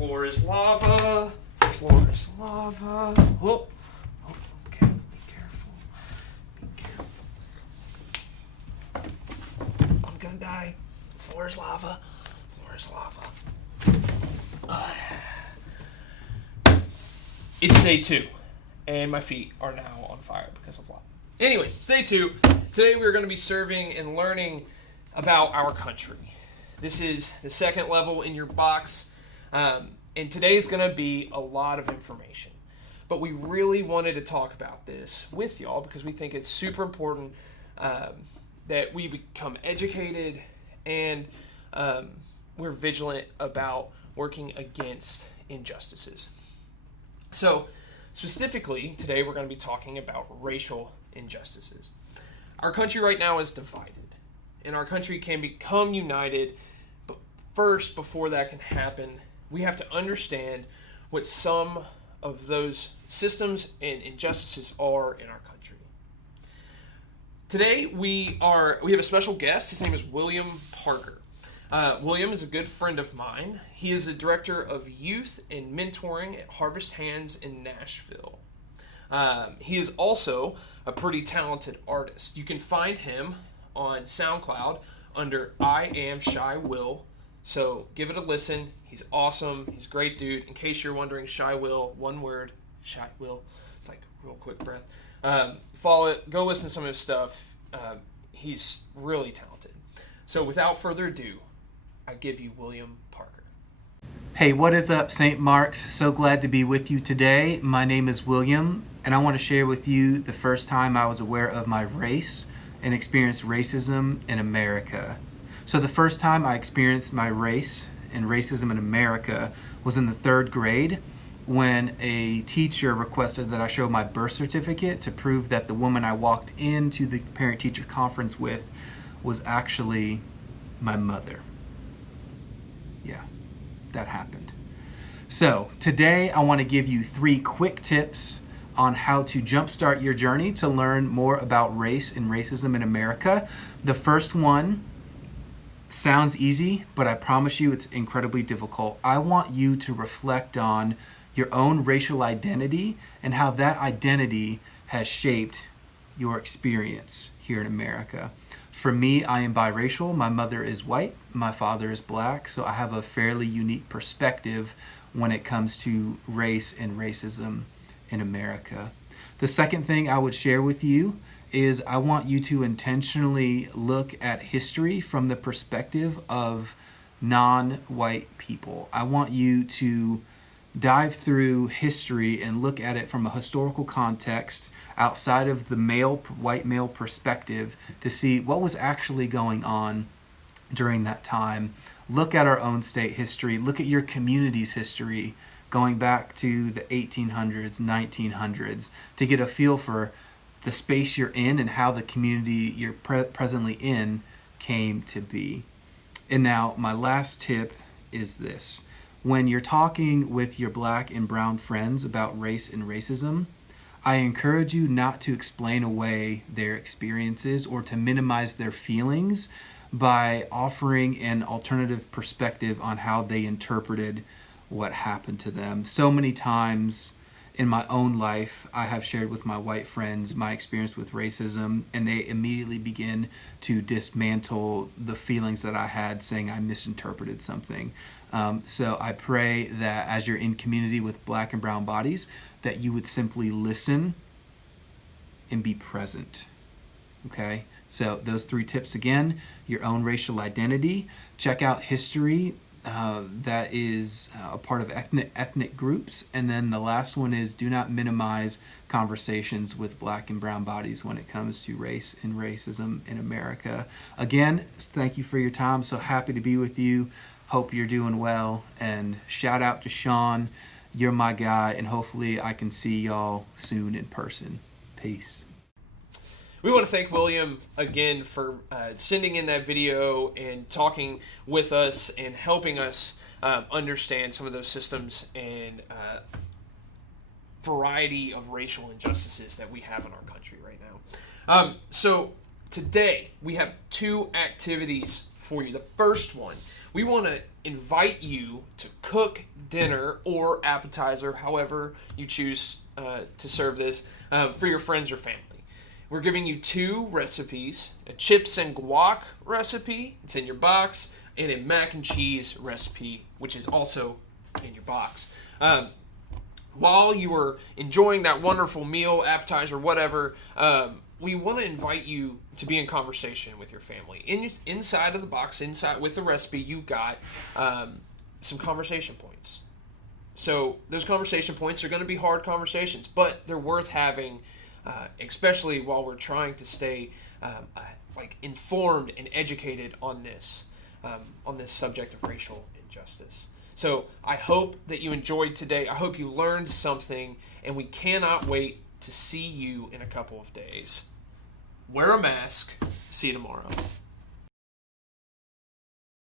floor is lava. Floor is lava. Oh, okay. Be careful. Be careful. I'm gonna die. Floor is lava. Floor is lava. It's day 2, and my feet are now on fire because of lava. Anyways, it's day 2. Today we're going to be serving and learning about our country. This is the second level in your box, and today is going to be a lot of information. But we really wanted to talk about this with y'all because we think it's super important that we become educated and we're vigilant about working against injustices. So, specifically, today we're going to be talking about racial injustices. Our country right now is divided, and our country can become united, but first, before that can happen, we have to understand what some of those systems and injustices are in our country. Today, we have a special guest. His name is William Parker. William is a good friend of mine. He is the director of youth and mentoring at Harvest Hands in Nashville. He is also a pretty talented artist. You can find him on SoundCloud under I Am Shy Will. So give it a listen. He's awesome. He's a great dude. In case you're wondering, Shy Will, one word, Shy Will. It's like a real quick breath. Follow it. Go listen to some of his stuff. He's really talented. So without further ado, I give you William Parker. Hey, what is up, St. Mark's? So glad to be with you today. My name is William, and I want to share with you the first time I was aware of my race and experienced racism in America. So the first time I experienced my race and racism in America was in the 3rd grade when a teacher requested that I show my birth certificate to prove that the woman I walked into the parent-teacher conference with was actually my mother. Yeah, that happened. So today I want to give you 3 quick tips on how to jumpstart your journey to learn more about race and racism in America. The first one sounds easy, but I promise you it's incredibly difficult. I want you to reflect on your own racial identity and how that identity has shaped your experience here in America. For me, I am biracial. My mother is white, my father is black, so I have a fairly unique perspective when it comes to race and racism in America. The second thing I would share with you is I want you to intentionally look at history from the perspective of non-white people. I want you to dive through history and look at it from a historical context outside of the white male perspective to see what was actually going on during that time. Look at our own state history. Look at your community's history going back to the 1800s, 1900s to get a feel for the space you're in and how the community you're presently in came to be. And now my last tip is this. When you're talking with your black and brown friends about race and racism, I encourage you not to explain away their experiences or to minimize their feelings by offering an alternative perspective on how they interpreted what happened to them. So many times in my own life, I have shared with my white friends my experience with racism, and they immediately begin to dismantle the feelings that I had, saying I misinterpreted something. So I pray that as you're in community with black and brown bodies, that you would simply listen and be present. Okay? So those 3 tips again: your own racial identity, check out history that is a part of ethnic groups, and then the last one is do not minimize conversations with black and brown bodies when it comes to race and racism in America. Again, thank you for your time. So happy to be with you. Hope you're doing well, and shout out to Sean. You're my guy, and hopefully I can see y'all soon in person. Peace. We want to thank William again for sending in that video and talking with us and helping us understand some of those systems and variety of racial injustices that we have in our country right now. So today we have 2 activities for you. The first one, we want to invite you to cook dinner or appetizer, however you choose to serve this, for your friends or family. We're giving you 2 recipes, a chips and guac recipe, it's in your box, and a mac and cheese recipe, which is also in your box. While you are enjoying that wonderful meal, appetizer, whatever, we want to invite you to be in conversation with your family. Inside of the box, inside with the recipe, you got some conversation points. So those conversation points are going to be hard conversations, but they're worth having, especially while we're trying to stay informed and educated on this subject of racial injustice. So I hope that you enjoyed today. I hope you learned something, and we cannot wait to see you in a couple of days. Wear a mask. See you tomorrow.